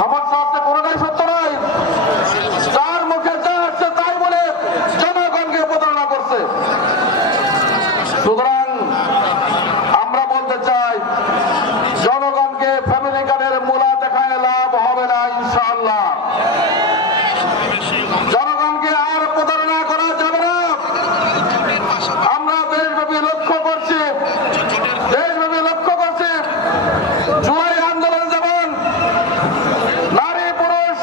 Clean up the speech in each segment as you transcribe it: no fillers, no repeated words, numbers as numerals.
সমস্যা আছে, কোনোটাই সত্য নয়। যার মুখে যা আসছে তাই বলে জনগণকে প্রতারণা করছে। সুতরাং আমরা বলতে চাই, জনগণকে ফ্যামিলি কার্ডের মূলা দেখায় লাভ হবে না ইনশাআল্লাহ। জনগণকে আর প্রতারণা করা যাবে না। আমরা দেশব্যাপী লক্ষ্য করছি, জুলাই আন্দোলন যেমন নারী পুরুষ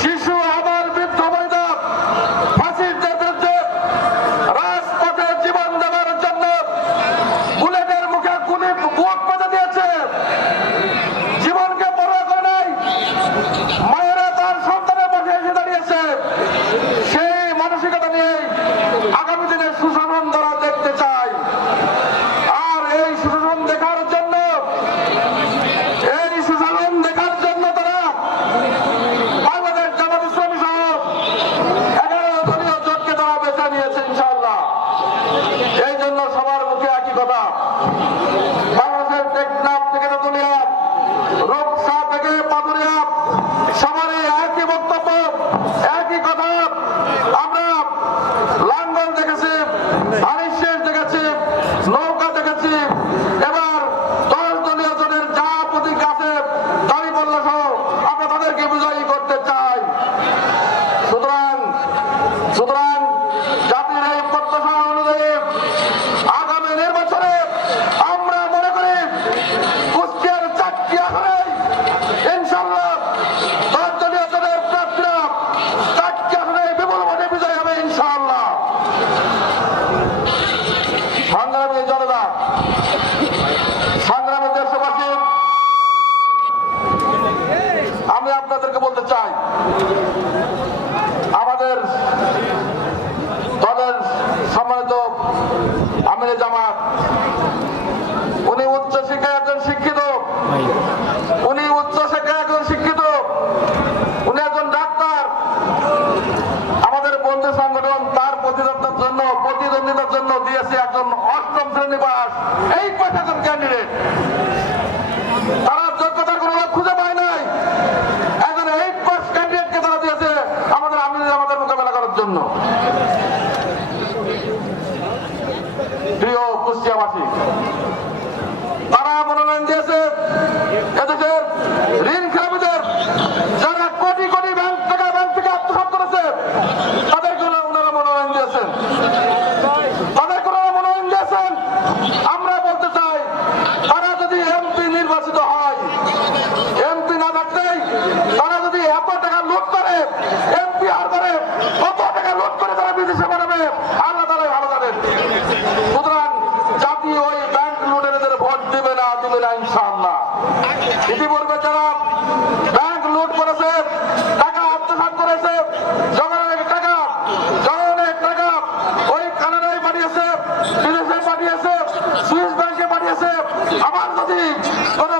শিশু আবাল বৃদ্ধ বনিতা ফাঁসিদের বিরুদ্ধে রাজপথে জীবন দেওয়ার জন্য বুলেটের মুখে গুলি বুক পেতে দিয়েছে, জীবনকে পরোয়া করে নাই, মায়েরা তার সন্তানের পক্ষে এসে দাঁড়িয়েছে। সেই মানসিকতা নিয়ে আগামী দিনে সুশাসন তারা দেখতে চায়। আর এই সুশাসন দেখার জন্য তারা বাংলাদেশ জামাত ইসলামী সহ 11 দলীয় জোটকে তারা বেছে নিয়েছে ইনশাআল্লাহ। এই জন্য সবার মুখে একই কথা, বাংলাদেশের টেকনাফ থেকে তেতুলিয়া, রূপসা থেকে পাথুরিয়া, সবারই একই বক্তব্য, একই কথা। আমরা লাঙ্গল দেখেছি, হানিফ শেষ দেখেছি, নৌকা দেখেছি, এবার 10 দলীয় জোটের যা প্রতীক আছে দাঁড়িপাল্লা সহ আমরা তাদেরকে বিজয়ী করতে চাই। সুতরাং জাতির এই প্রত্যাশা অনুযায়ী আগামী নির্বাচনে আমরা মনে করি কুষ্টিয়ার 4টি আসনে ইনশাআল্লাহ 10 দলীয় জোটের প্রার্থীরা 4টি আসনে বিপুল ভোটে বিজয়ী হবে ইনশাআল্লাহ। সংগ্রামী জনতা, সংগ্রামী দেশবাসী, আমি আপনাদেরকে বলতে চাই, আমাদের দলের সম্মানিত আমিরে জামাত, উনি উচ্চ শিক্ষায় একজন শিক্ষিত, উনি একজন ডাক্তার। আমাদের বন্ধু সংগঠন তার প্রতিদ্বন্দ্বিতার জন্য দিয়েছে একজন 8ম শ্রেণী পাস, এই একজন ক্যান্ডিডেট। তারা যোগ্যতার কোনো লোক খুঁজে পায় নাই, একজন 8 পাস ক্যান্ডিডেটকে তারা দিয়েছে আমাদের আমাদের মোকাবেলা করার জন্য। প্রিয় কুষ্টিয়াবাসী, তারা মনোনয়ন দিয়েছে এদেশের ঋণ খেলাপিদের, যারা কোটি কোটি ব্যাংক থেকে আত্মসাৎ করেছে, তাদেরকে ওনারা মনোনয়ন দিয়েছেন। আমরা বলতে চাই, তারা যদি এমপি নির্বাচিত হয়, এমপি না থাকতেই তারা যদি এত টাকা লুট করে, এমপি আর করে কত টাকা লুট করে তারা বিদেশে পাঠাবে, আল্লাহ তারাই ভালো জানেন। সুতরাং জাতি ওই ব্যাংক লুটের ভোট দিবে না ইনশাআল্লাহ। ইতিপূর্বে যারা ব্যাংক লুট করেছে, টাকা আত্মসাৎ করেছে, জনগণের টাকা ওই কানাডায় পাঠিয়েছে, বিদেশে পাঠিয়েছে, সুইস ব্যাংকে পাঠিয়েছে। আবার যদি কোন